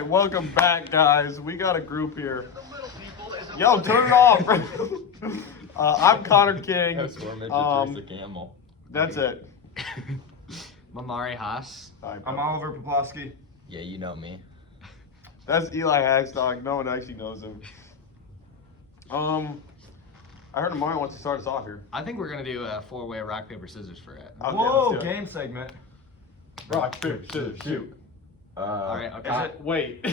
right, welcome back, guys. We got a group here. Yo, turn it off. I'm Connor King. That's where Mitch the camel. That's it. Mamari Haas. I'm Oliver Poplowski. Yeah, you know me. That's Eli Hagstock. No one actually knows him. I heard Amari wants to start us off here. I think we're gonna do a four-way rock paper scissors for it. Okay, Whoa, let's do it. game segment. Rock, paper, scissors, shoot. All right, okay. Wait. No,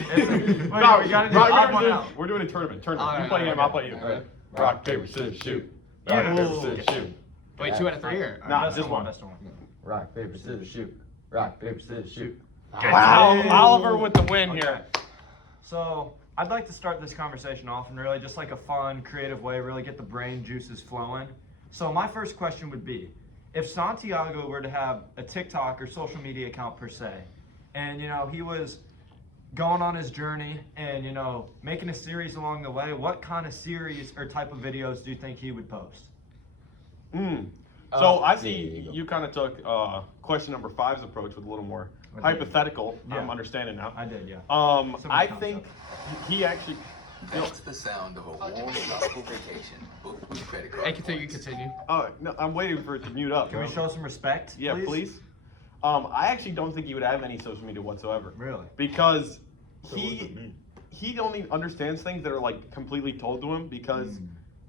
we gotta do odd one out. We're doing a tournament. All You right, play all him, right, I'll play you. all right. Rock, paper, scissors, shoot. Yeah. Rock, paper, scissors, shoot. Wait, 2 out of 3 or? Nah, Best just one. Best one. Rock, paper, scissors, shoot. Rock, paper, scissors, shoot. Wow, Hey. Oliver with the win Okay. here. So, I'd like to start this conversation off in really just like a fun, creative way, really get the brain juices flowing. So, my first question would be, if Santiago were to have a TikTok or social media account per se, and he was going on his journey and making a series along the way, what kind of series or type of videos do you think he would post? So I yeah, see you you kind of took question number 5's approach with a little more I did. hypothetical. Yeah. I'm understanding now. I did, yeah. Some I concept. think he actually. That's the sound of a warm tropical vacation booked with credit card Hey, continue, points. continue. Oh no, I'm waiting for it to mute up. Can we bro. show some respect, Yeah, please. I actually don't think he would have any social media whatsoever Really? because So what does it mean? he only understands things that are like completely told to him because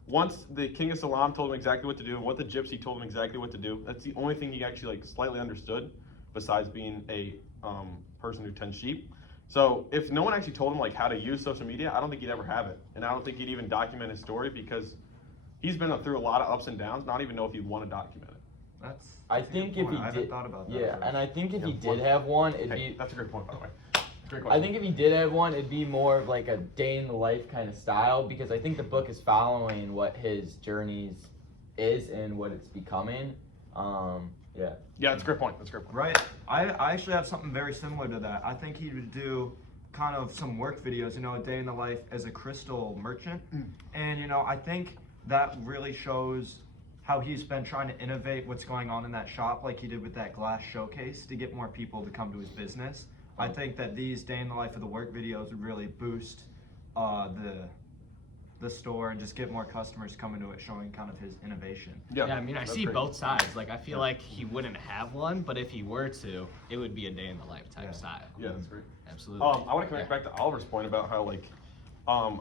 once the King of Salam told him exactly what to do and what the Gypsy told him exactly what to do, that's the only thing he actually like slightly understood besides being a person who tends sheep. So if no one actually told him like how to use social media, I don't think he'd ever have it, and I don't think he'd even document his story because he's been through a lot of ups and downs. Not even know if he'd want to document it. I That's a think good if point. he I haven't did, thought about that yeah, first. and I think if he Yeah, did have one, it'd Hey, be. that's a great point, by the way. Great I question. think if he did have one, it'd be more of like a day in the life kind of style because I think the book is following what his journeys is and what it's becoming. Yeah. Yeah, that's a great point. That's a great point. Right. I actually have something very similar to that. I think he would do kind of some work videos, a day in the life as a crystal merchant. And, I think that really shows how he's been trying to innovate what's going on in that shop like he did with that glass showcase to get more people to come to his business. I think that these day in the life of the work videos would really boost the store and just get more customers coming to it, showing kind of his innovation. Yeah, I mean, I that's see great. both sides. Like, I feel like he wouldn't have one, but if he were to, it would be a day in the life type Yeah. style. Yeah, that's great. Absolutely. I want to connect back to Oliver's point about how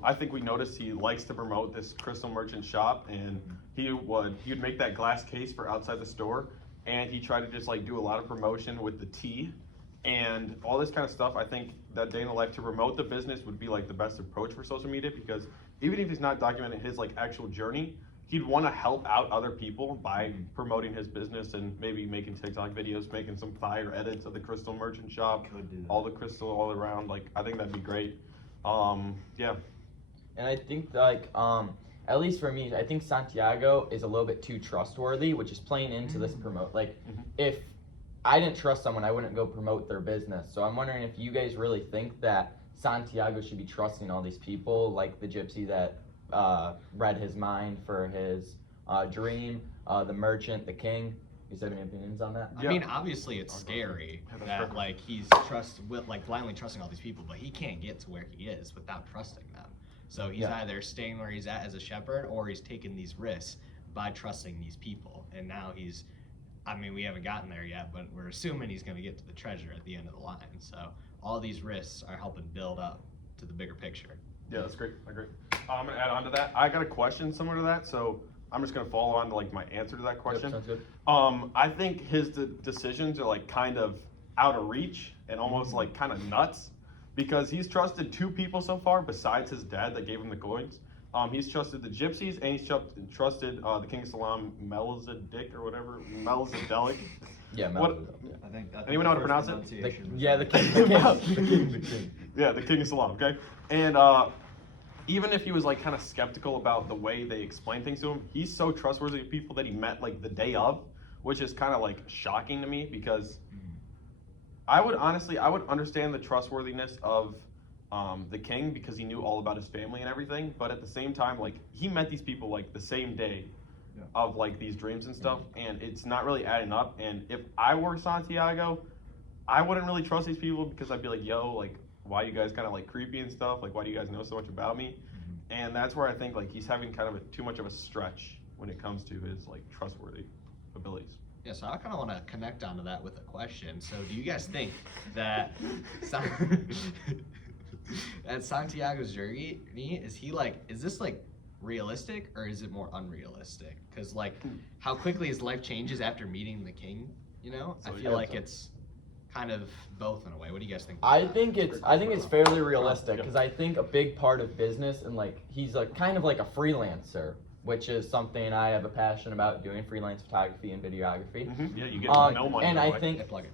I think we noticed he likes to promote this crystal merchant shop, and he would make that glass case for outside the store, and he tried to just like do a lot of promotion with the tea and all this kind of stuff. I think that day in the life to promote the business would be like the best approach for social media because even if he's not documenting his like actual journey, he'd want to help out other people by promoting his business and maybe making TikTok videos, making some fire edits of the crystal merchant shop, Could do that. all the crystal all around. Like, I think that'd be great. Yeah. And I think like at least for me, I think Santiago is a little bit too trustworthy, which is playing into this promote. Like if I didn't trust someone, I wouldn't go promote their business. So I'm wondering if you guys really think that Santiago should be trusting all these people, like the gypsy that read his mind for his dream, the merchant, the king. You guys have any opinions on that? I mean, obviously it's scary Yeah, that's that perfect. like he's blindly trusting all these people, but he can't get to where he is without trusting them. So he's Yeah. either staying where he's at as a shepherd, or he's taking these risks by trusting these people. And now we haven't gotten there yet, but we're assuming he's going to get to the treasure at the end of the line. So all these risks are helping build up to the bigger picture. Yeah, that's great. I agree. I'm gonna add on to that. I got a question similar to that, so I'm just gonna follow on to like my answer to that question. Sounds good. I think his decisions are like kind of out of reach and almost like kind of nuts because he's trusted 2 people so far besides his dad that gave him the coins. He's trusted the gypsies and he's trusted the King of Salam, Melchizedek or whatever, Melchizedek. Yeah, What- I think Anyone know how to the pronounce it? first The, pronunciation was yeah, right. the king, the king. Yeah, the King of Salam, okay? And even if he was like kind of skeptical about the way they explain things to him, he's so trustworthy of people that he met like the day of, which is kind of like shocking to me because I would understand the trustworthiness of the king because he knew all about his family and everything, but at the same time, like he met these people like the same day Yeah. of like these dreams and stuff, and it's not really adding up. And if I were Santiago, I wouldn't really trust these people because I'd be like, yo, like, why you guys kind of like creepy and stuff? Like, why do you guys know so much about me? And that's where I think like he's having kind of too much of a stretch when it comes to his like trustworthy abilities. Yeah, so I kind of want to connect onto that with a question. So, do you guys think that that Santiago's journey is this like realistic or is it more unrealistic? Because like how quickly his life changes after meeting the king, you know? So, I feel yeah, like so- it's kind of both in a way. What do you guys think? I think it's fairly realistic because I think a big part of business and like he's like kind of like a freelancer, which is something I have a passion about doing, freelance photography and videography. Yeah, you get no money. And by the I way. think Yeah, plug it.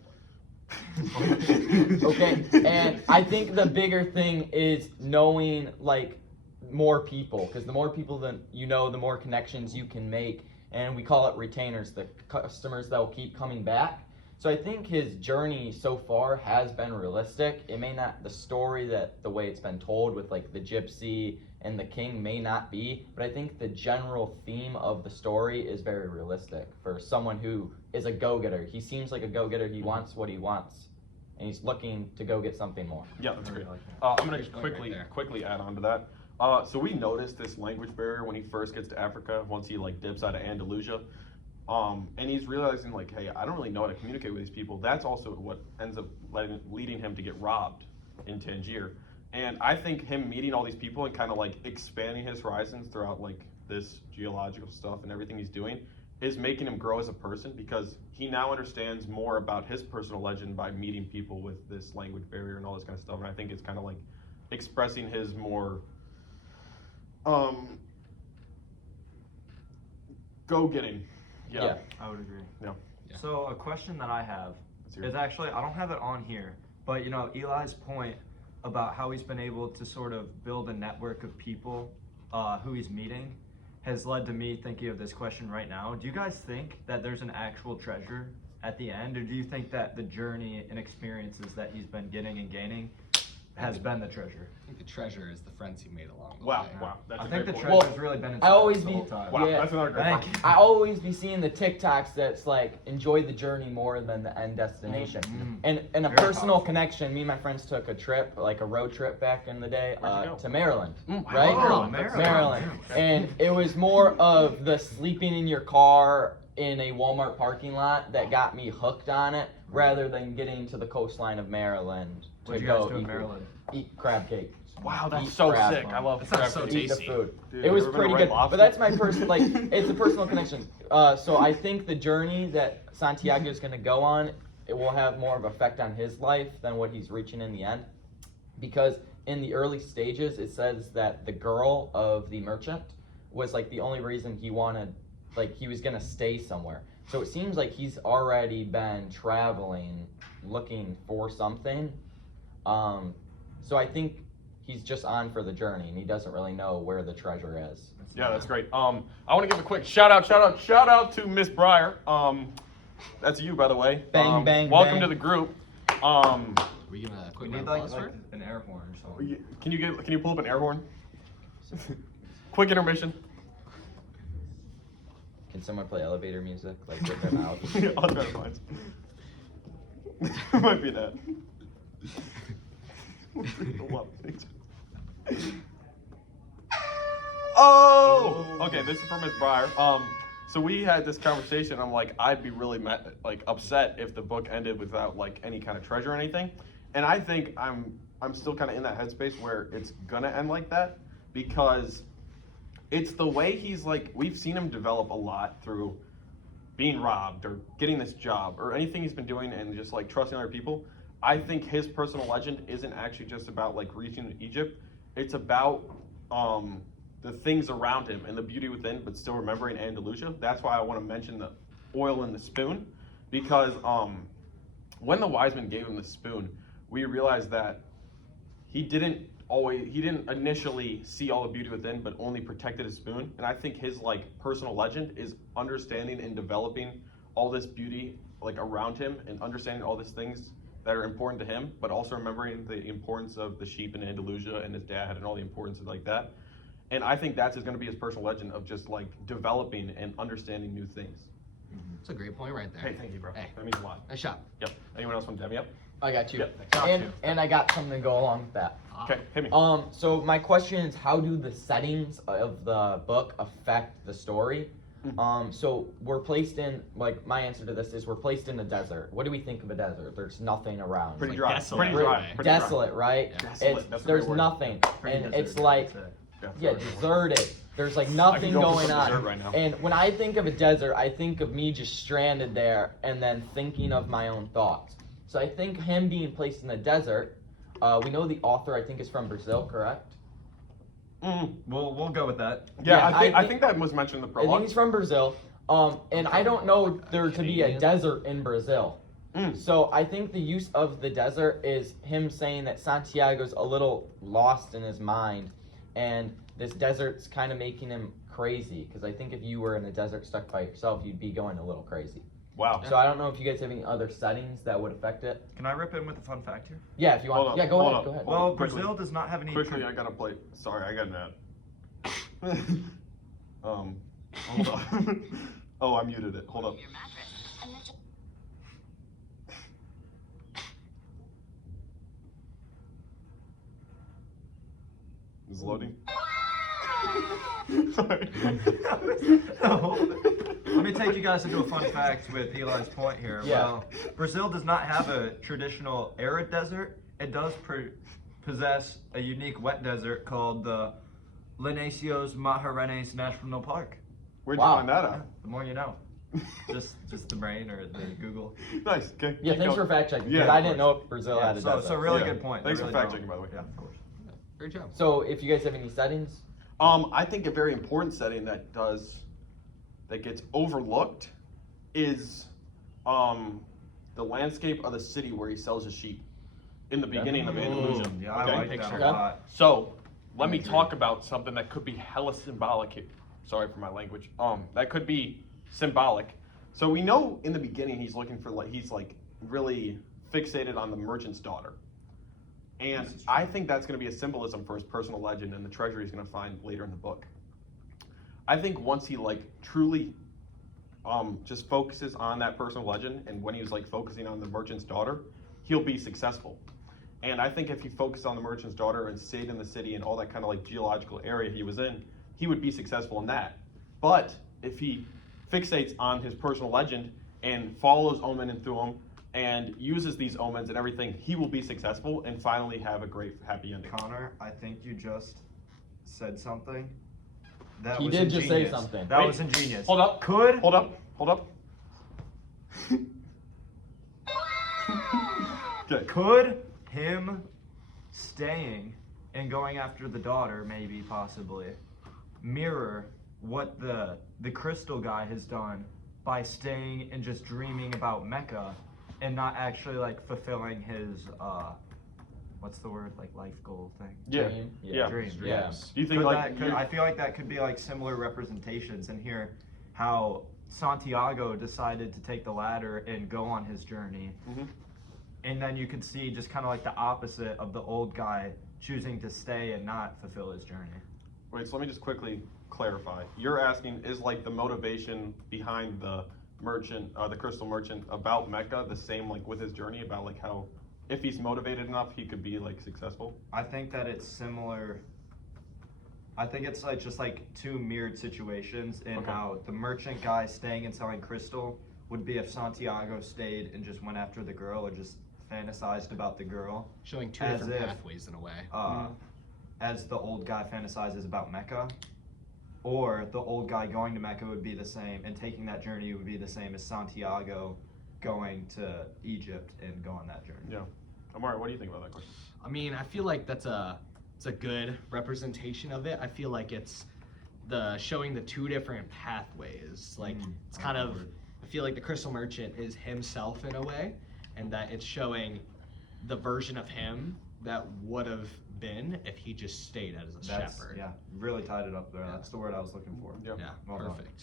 okay, and I think the bigger thing is knowing like more people, because the more people that you know, the more connections you can make, and we call it retainers, the customers that will keep coming back. So I think his journey so far has been realistic. It may not, the story that the way it's been told with like the gypsy and the king may not be, but I think the general theme of the story is very realistic for someone who is a go-getter. He seems like a go-getter. He wants what he wants, and he's looking to go get something more. Yeah, that's great. like I'm gonna Great point right quickly there. quickly add on to that. So we noticed this language barrier when he first gets to Africa. Once he like dips out of Andalusia, and he's realizing like, hey, I don't really know how to communicate with these people. That's also what ends up leading him to get robbed in Tangier. And I think him meeting all these people and kind of like expanding his horizons throughout like this geological stuff and everything he's doing is making him grow as a person, because he now understands more about his personal legend by meeting people with this language barrier and all this kind of stuff. And I think it's kind of like expressing his more go-getting. Yeah. I would agree. Yeah. Yeah. So a question that I have Let's hear is it. actually, I don't have it on here, but you know, Eli's point about how he's been able to sort of build a network of people who he's meeting has led to me thinking of this question right now. Do you guys think that there's an actual treasure at the end, or do you think that the journey and experiences that he's been getting and gaining has been the treasure? I think the treasure is the friends he made along the Wow, way. wow, that's I a think the great treasure's point. really been I inside always us the be- whole time. Wow, Yeah. that's another great Thank point. you. I always be seeing the TikToks that's like enjoy the journey more than the end destination. Mm. And a Very personal powerful. connection. Me and my friends took a trip, like a road trip back in the day, Where'd you go? to Maryland, Mm, right? Oh, Maryland. Maryland. And it was more of the sleeping in your car in a Walmart parking lot that got me hooked on it, rather than getting to the coastline of Maryland to What'd you guys go do in eat, Maryland? eat crab cake. Wow, that's Eat so crab. sick. I love That sounds crab so cake. Eat the tasty. food. Dude, It was you ever been pretty to Red good, Lobster? but that's my personal, like, it's a personal connection. So I think the journey that Santiago is going to go on, it will have more of effect on his life than what he's reaching in the end, because in the early stages it says that the girl of the merchant was like the only reason he wanted, like he was going to stay somewhere. So it seems like he's already been traveling, looking for something. So I think he's just on for the journey, and he doesn't really know where the treasure is. Yeah, that's great. I want to give a quick shout out to Mmmm.Bryer. That's you, by the way. Bang, bang, welcome bang. to the group. Are we gonna We quick need round like, applause for it? an air horn or something. Can you pull up an air horn? Quick intermission. Can someone play elevator music, like with their mouth? I'll try to find some. Might be that. Oh! Okay, this is from Mmmm.Bryer. So we had this conversation. I'm like, I'd be really upset if the book ended without like any kind of treasure or anything. And I think I'm still kind of in that headspace where it's gonna end like that, because it's the way he's like, we've seen him develop a lot through being robbed or getting this job or anything he's been doing and just like trusting other people. I think his personal legend isn't actually just about like reaching Egypt. It's about the things around him and the beauty within, but still remembering Andalusia. That's why I want to mention the oil in the spoon, because when the wise men gave him the spoon, we realized that he didn't initially see all the beauty within, but only protected his spoon. And I think his like personal legend is understanding and developing all this beauty like around him and understanding all these things that are important to him, but also remembering the importance of the sheep in Andalusia and his dad and all the importance of like that. And I think that's going to be his personal legend of just like developing and understanding new things. That's a great point right there. Hey, thank you, bro. Hey. That means a lot. Nice shot. Yep. Anyone else want to dab me up? I got you. Yeah. Got you. And I got something to go along with that. Okay, hit me. So my question is, how do the settings of the book affect the story? So we're placed in, like, my answer to this is we're placed in a desert. What do we think of a desert? There's nothing around. Pretty like dry. desolate. Pretty dry. Pretty dry. Desolate, right? Yeah. Desolate, It's, that's a there's great word. nothing, Pretty and it's deserted, like, I'd say. yeah, deserted. There's like nothing go for going some on. dessert right now. And when I think of a desert, I think of me just stranded there and then thinking of my own thoughts. So I think him being placed in the desert, we know the author, I think, is from Brazil, correct? We'll go with that. Yeah, Yeah, I think that was mentioned in the I think prologue. he's from Brazil. And I don't know there to be a Canadian? desert in Brazil. So I think the use of the desert is him saying that Santiago's a little lost in his mind, and this desert's kind of making him crazy. Because I think if you were in a desert stuck by yourself, you'd be going a little crazy. Wow. So I don't know if you guys have any other settings that would affect it. Can I rip in with a fun fact here? Yeah, if you want. Hold up, Yeah, go hold ahead. up. Go ahead. Well, quickly. Brazil does not have any. Quickly, I gotta play. Sorry, I got an ad. Hold on. Oh, I muted it. Hold up. Is it loading? Sorry. Let me take you guys into a fun fact with Eli's point here. Yeah. Well, Brazil does not have a traditional arid desert. It does possess a unique wet desert called the Linhacios Maranhenses National Park. Where'd Wow. you find that out? The more you know. Just the brain or the Google. Nice. Okay. Yeah, keep thanks going. for fact checking. Yeah, Because of I didn't course. know if Brazil Yeah, had a so desert. really Yeah. good point. Thanks I for really fact don't. checking, by the way. Yeah, of course. Great job. So if you guys have any settings, I think a very important setting that gets overlooked is the landscape of the city where he sells his sheep in the beginning of Andalusia. Yeah, I Okay? like that Picture. a lot. So let me talk about something that could be hella symbolic here. Sorry for my language. That could be symbolic. So we know in the beginning he's looking for he's really fixated on the merchant's daughter. And I think that's going to be a symbolism for his personal legend and the treasure he's going to find later in the book. I think once he truly just focuses on that personal legend, and when he's focusing on the merchant's daughter, he'll be successful. And I think if he focused on the merchant's daughter and stayed in the city and all that kind of geological area he was in, he would be successful in that. But if he fixates on his personal legend and follows Omen and Thuum and uses these omens and everything, he will be successful and finally have a great happy ending. Connor, I think you just said something. That He was did just say ingenious. something. That Wait, was ingenious. Hold up. Could Hold up. Hold up. Okay. Could him staying and going after the daughter, maybe, possibly, mirror what the crystal guy has done by staying and just dreaming about Mecca and not actually fulfilling his what's the word, life goal thing? Yeah. Dream? Yeah. Dream. Yeah. Do you think I feel like that could be similar representations in here, how Santiago decided to take the ladder and go on his journey. Mhm. And then you could see just kind of the opposite of the old guy choosing to stay and not fulfill his journey. Wait, so let me just quickly clarify. You're asking, is the motivation behind the merchant, the crystal merchant, about Mecca the same with his journey, about how if he's motivated enough he could be successful? I think that it's similar. I think it's just two mirrored situations in Okay. how the merchant guy staying and selling crystal would be if Santiago stayed and just went after the girl or just fantasized about the girl, Showing two As different if- pathways in a way. as the old guy fantasizes about Mecca. Or the old guy going to Mecca would be the same, and taking that journey would be the same as Santiago going to Egypt and go on that journey. Yeah. Amari, what do you think about that question? I mean, I feel like it's a good representation of it. I feel like it's showing the two different pathways. It's kind of, I feel like the crystal merchant is himself in a way, and that it's showing the version of him that would have been if he just stayed as a shepherd. Yeah, really tied it up there. Yeah. That's the word I was looking for. Yeah. Yeah, Well done. perfect.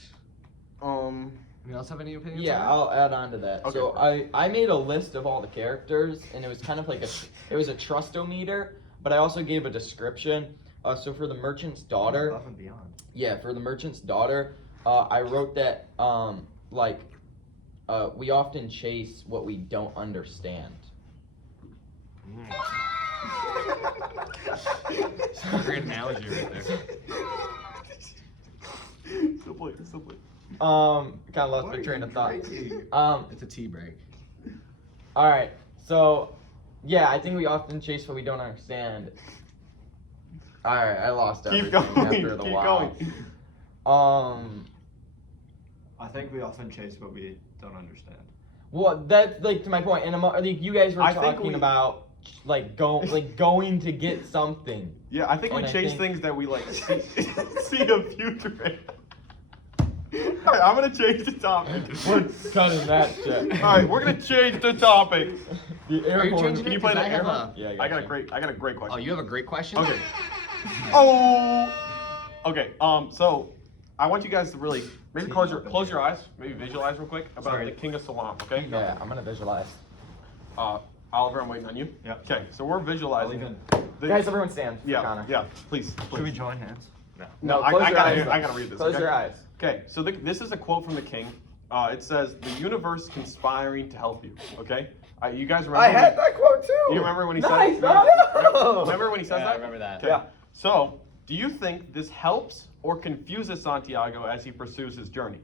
Anyone else have any opinions? Yeah, on I'll add on to that. Okay. So I made a list of all the characters, and it was kind of it was a trustometer, but I also gave a description. So for the merchant's daughter, Above and beyond. yeah, for the merchant's daughter, I wrote that we often chase what we don't understand. Great analogy right there. Still play. Kind of lost my train of thought. It's a tea break. All right. So, yeah, I think we often chase what we don't understand. All right, I lost Keep everything going. after the Keep while. going. I think we often chase what we don't understand. Well, that's like to my point. And like you guys were I think talking we- about going to get something. Yeah, I think we And I chase think- things that we like see a future in. All right, I'm gonna change the topic. We're cutting that shit. All right, we're gonna change the topic. The air Are you horn. changing Can it? you play 'Cause the I air have horn? Yeah, I got a great question. Oh, you have a great question? Okay. Okay. So I want you guys to really maybe close your eyes, maybe visualize real quick about Sorry. the King of Salam. Okay. Yeah, I'm gonna visualize. Oliver, I'm waiting on you. Yeah. Okay. So we're visualizing. even- the- Guys, everyone stand. For Yeah. Connor. Yeah. Please. Should we Please. join hands? No. No, close I your gotta. eyes. I gotta read this. Close okay? your eyes. Okay, so this is a quote from the king. It says, "The universe conspiring to help you." Okay, you guys remember? I had that quote too. You remember when he nice, said? bro. Remember when he says Yeah, that? I remember that. Okay. Yeah. So, do you think this helps or confuses Santiago as he pursues his journey?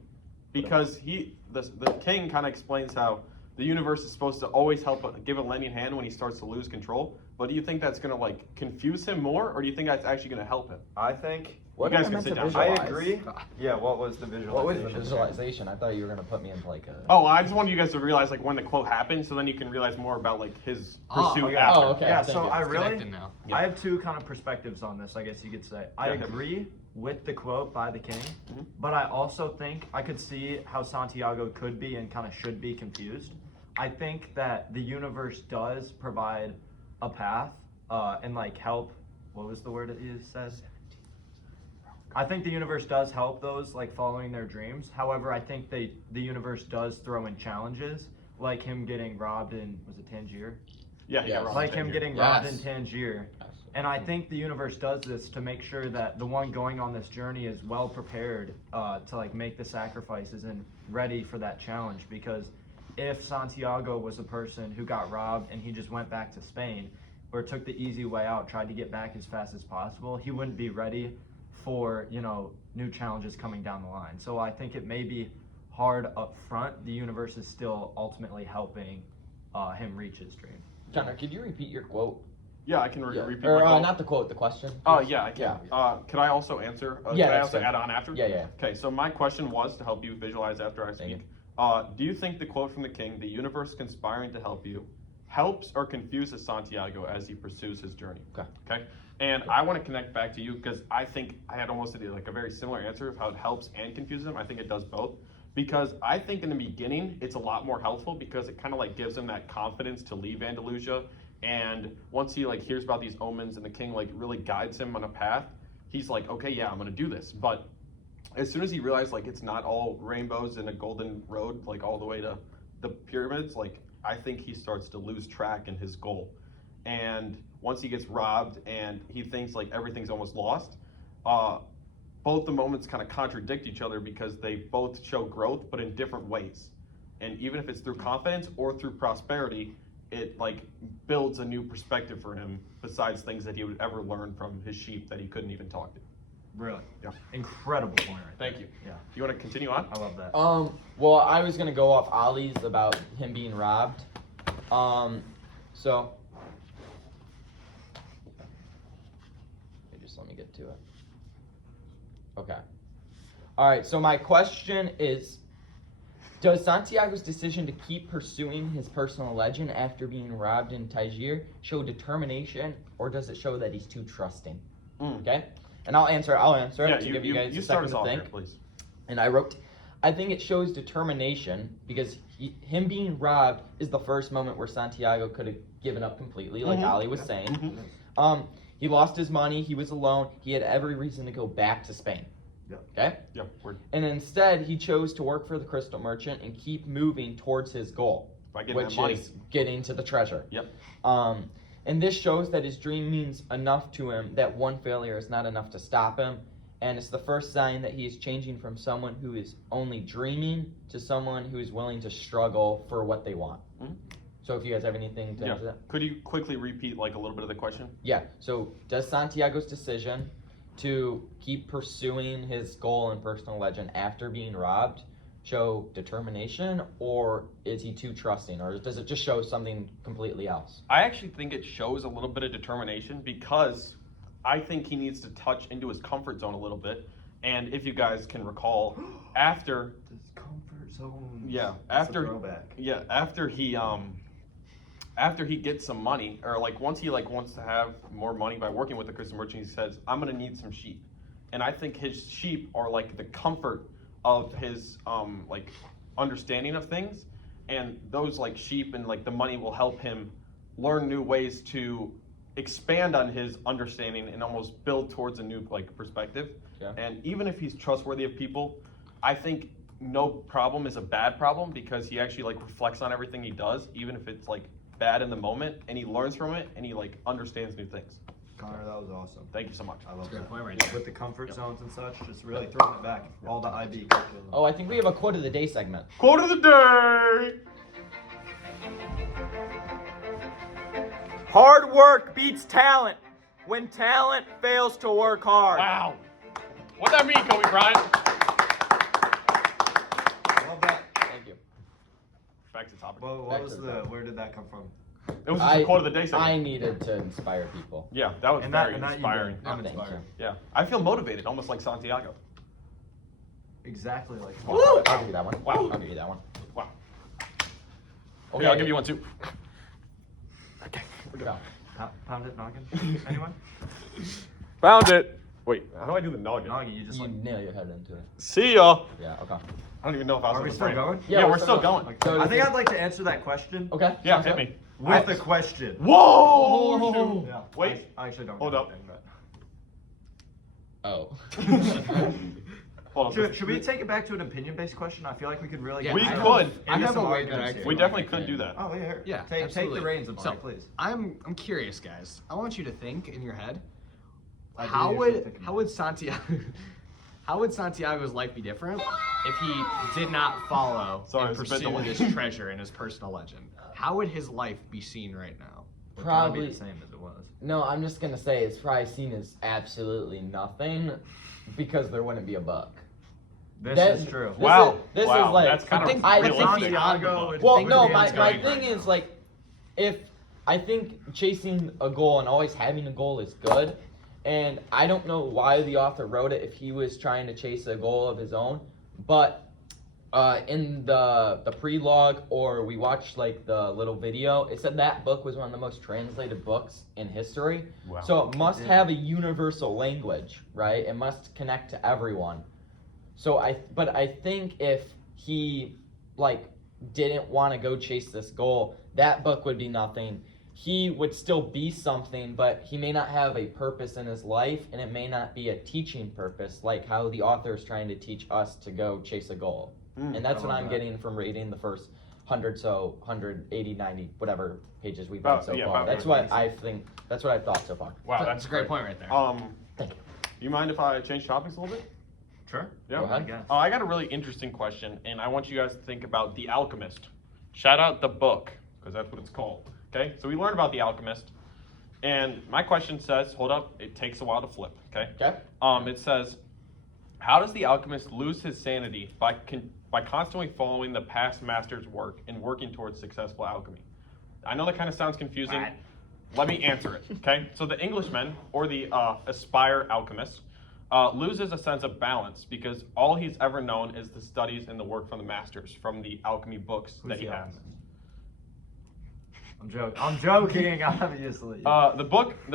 Because the king kind of explains how the universe is supposed to always give a lending hand when he starts to lose control. But do you think that's gonna like confuse him more, or do you think that's actually gonna help him? I think. What You am guys I can meant sit to down. visualize? I agree. Yeah, what was the visualization? What was the visualization? I thought you were gonna put me into like a. Oh, I just wanted you guys to realize like when the quote happened, so then you can realize more about like his Oh, pursuit okay. after. Oh, okay. Yeah, thank so you. I It's really, connected now. Yeah. I have two kind of perspectives on this, I guess you could say. I Okay. agree with the quote by the king, Mhm. but I also think I could see how Santiago could be and kind of should be confused. I think that the universe does provide a path and like help. What was the word that you said? I think the universe does help those like following their dreams. However, I think the universe does throw in challenges, like him getting robbed in, was it Tangier? Yeah, he got Yes. robbed Like in him here. getting robbed in Yes. Tangier. And I think the universe does this to make sure that the one going on this journey is well prepared to like make the sacrifices and ready for that challenge. Because if Santiago was a person who got robbed and he just went back to Spain or took the easy way out, tried to get back as fast as possible, he wouldn't be ready for, you know, new challenges coming down the line. So I think it may be hard up front. The universe is still ultimately helping him reach his dream. Connor, could you repeat your quote? Yeah, I can Yeah. repeat Or my quote. not the quote, the question. Oh, yeah, I can. Yeah. Could I also answer? Yeah, Could I that's also good. add on after? Yeah. Okay, so my question was to help you visualize after I Thank speak. Do you think the quote from the king, "The universe conspiring to help you," helps or confuses Santiago as he pursues his journey? Okay. Okay. And I want to connect back to you because I think I had almost like a very similar answer of how it helps and confuses him. I think it does both. Because I think in the beginning it's a lot more helpful because it kind of like gives him that confidence to leave Andalusia. And once he like hears about these omens and the king like really guides him on a path, he's like, okay, yeah, I'm gonna do this. But as soon as he realized like it's not all rainbows and a golden road like all the way to the pyramids, like I think he starts to lose track in his goal. And once he gets robbed and he thinks like everything's almost lost, both the moments kind of contradict each other because they both show growth but in different ways. And even if it's through confidence or through prosperity, it like builds a new perspective for him besides things that he would ever learn from his sheep that he couldn't even talk to. Really? Yeah. Incredible point right there. Thank you. Yeah. You want to continue on? I love that. Well, I was gonna go off Ollie's about him being robbed. So just let me get to it. Okay. All right. So my question is, does Santiago's decision to keep pursuing his personal legend after being robbed in Tangier show determination, or does it show that he's too trusting? Okay. And I'll answer Yeah, to give you guys a start second us to off think. here, please. And I wrote, I think it shows determination because him being robbed is the first moment where Santiago could have given up completely, like Ali was saying. He lost his money. He was alone. He had every reason to go back to Spain. Yeah. Okay? Yeah, word. And instead, he chose to work for the crystal merchant and keep moving towards his goal, By getting which that money. is getting to the treasure. Yep. And this shows that his dream means enough to him that one failure is not enough to stop him. And it's the first sign that he is changing from someone who is only dreaming to someone who is willing to struggle for what they want. So if you guys have anything to Yeah. answer that. Could you quickly repeat like a little bit of the question? Yeah, so does Santiago's decision to keep pursuing his goal in personal legend after being robbed show determination, or is he too trusting, or does it just show something completely else? I actually think it shows a little bit of determination because I think he needs to touch into his comfort zone a little bit. And if you guys can recall, after This comfort zone. Yeah, That's a after- throwback. after he gets some money, or like once he like wants to have more money by working with the Christian merchant, he says, "I'm gonna need some sheep," and I think his sheep are like the comfort of his like understanding of things, and those like sheep and like the money will help him learn new ways to expand on his understanding and almost build towards a new like perspective. Yeah. And even if he's trustworthy of people, I think no problem is a bad problem because he actually like reflects on everything he does, even if it's like bad in the moment, and he learns from it and he like understands new things. Connor, that was awesome. Thank you so much. I love That's a great that. point right there. With the comfort zones and such, just really throwing it back. All the IB curriculum. Oh, I think we have a quote of the day segment. Quote of the day. Hard work beats talent when talent fails to work hard. Wow. What'd that mean, Kobe Bryant? I love that. Thank you. Back to topic. Well, Back what was to the? the- Where did that come from? It was just a quote of the day segment. I needed to inspire people. Yeah, that was And very that you inspiring. did. I'm Thank inspired. Yeah, I feel motivated, almost like Santiago. Exactly like. I'll give you that one. Wow. I'll give you that one. Wow. Okay, Yeah, I'll give you one too. Okay. We're good. Pound it, noggin. Anyone? Found it. Wait, how do I do the noggin? Noggin. You just You like. nail your head into it. See ya. Yeah. Okay. I don't even know if I was Are on we the still frame. going? Yeah, we're still going. So I think I'd like to answer that question Okay. Yeah, sounds hit good. me. with a question. Whoa! Yeah. Wait. I actually don't. Hold know up. anything, but- Oh. Hold on. Should we take it back to an opinion-based question? I feel like we could really. Yeah, We get could. I into have some a way that arguments I here. feel We like definitely we could can. do that. Oh, here. Yeah, Take absolutely. the reins, Amari, So, please. I'm curious, guys. I want you to think in your head. I do How usually would think how would Santiago how would Santiago's life be different if he did not follow Sorry, and it's a bit pursue delayed. this treasure in his personal legend? How would his life be seen right now? Would probably Probably. be the same as it was. No, I'm just gonna say it's probably seen as absolutely nothing because there wouldn't be a book. This That- is true. This Wow. is- this is Wow, like- that's kind I of think- I think realistic. Santiago would- Well, think no, would be my inspiring thing right is now. like, if I think chasing a goal and always having a goal is good, and I don't know why the author wrote it if he was trying to chase a goal of his own, but in the prelogue, or we watched like the little video, it said that book was one of the most translated books in history. Wow. So it must Yeah. have a universal language, right? It must connect to everyone. So but I think if he like didn't want to go chase this goal, that book would be nothing. He would still be something, but he may not have a purpose in his life, and it may not be a teaching purpose, like how the author is trying to teach us to go chase a goal. And that's I what love I'm that. getting from reading the first 180, 90, whatever pages we've About- read so yeah, far. about That's what I think. That's what I thought so far. Wow, That's a great point right there. Thank you. You mind if I change topics a little bit? Sure. Yeah. Go ahead. I guess. I got a really interesting question, and I want you guys to think about The Alchemist. Shout out the book, because that's what it's called. Okay, so we learned about The Alchemist, and my question says, hold up, it takes a while to flip. Okay. Okay. It says, how does the alchemist lose his sanity by constantly following the past master's work and working towards successful alchemy? I know that kind of sounds confusing. Right. Let me answer it. Okay. So the Englishman, or the aspire alchemist, loses a sense of balance because all he's ever known is the studies and the work from the masters, from the alchemy books Who's that he the has. alchemist? I'm joking. I'm joking, obviously. The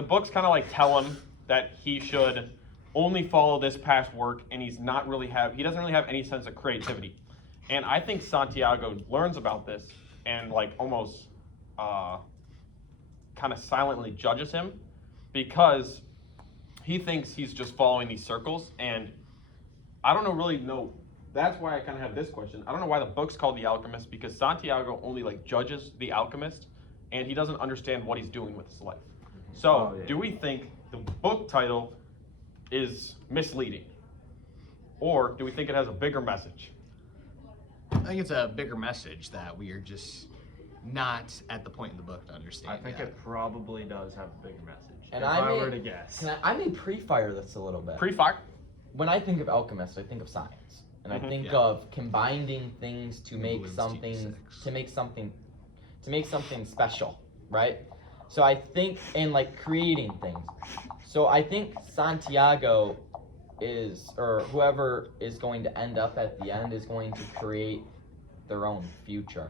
books kind of like tell him that he should only follow this past work, and he doesn't really have any sense of creativity. And I think Santiago learns about this and like almost kind of silently judges him because he thinks he's just following these circles. And I don't really know. That's why I kind of have this question. I don't know why the book's called The Alchemist, because Santiago only like judges the alchemist, and he doesn't understand what he's doing with his life. So, Oh, yeah. do we think the book title is misleading? Or do we think it has a bigger message? I think it's a bigger message that we are just not at the point in the book to I understand. think yet. it probably does have a bigger message. And if I I were may- to guess. I may pre-fire this a little bit. Pre-fire. When I think of alchemist, I think of science, and I think Yeah. of combining things to make Balloons something T6. to make something special, right? So I think in like creating things. So I think Santiago or whoever is going to end up at the end is going to create their own future.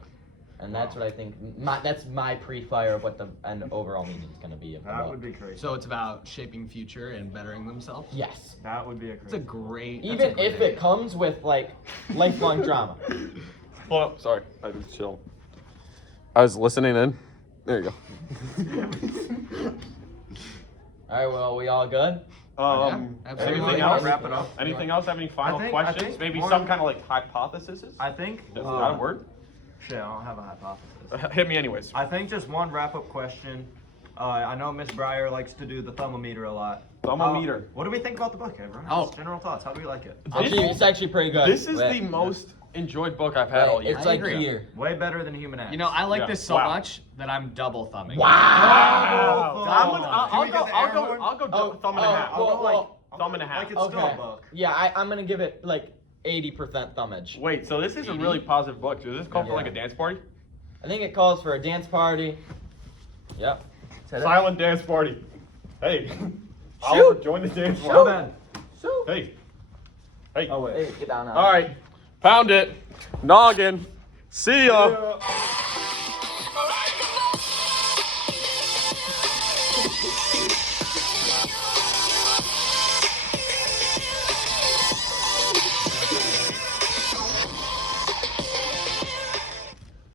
And that's what I think. That's my pre-fire of what the end overall meaning is going to be. Of the That book. would be crazy. So it's about shaping future and bettering themselves. Yes. That would be a It's crazy. a great. Even that's a great if it comes with like lifelong drama. Hold up. Sorry. I was chill. I was listening in. There you All right. Well, we all good? go. absolutely. Anything Wanna else? wrap it up? Anything else? Have any final I questions? think Maybe one- some kind of like hypothesis? I think. Is that a word? Shit, I don't have a hypothesis. Hit me anyways. I think just one wrap-up question. I know Mmmm.Bryer likes to do the thermometer a lot. Thermometer. What do we think about the book, everyone? Oh. Just general thoughts. How do we like it? It's actually pretty good. This is Wait. the most enjoyed book I've had all year. It's I like agree. here. Way better than Human X. You know, I like Yeah. this so Wow. much that I'm double thumbing. Wow. I'll Can we go. get the I'll air go. horn? I'll go. Oh, thumb and a half. I'll go like thumb and a half. Like it's still Okay. a book. Yeah, I'm gonna give it like 80% thumbage. Wait, so this is a really positive book. Does this call for Yeah. like a dance party? I think it calls for a dance party. Yep. Silent dance party. Hey, Oliver, join the dance Show party. Ben. Hey, hey. Oh wait. Hey, get down now. All right, pound it, noggin. See ya. Yeah.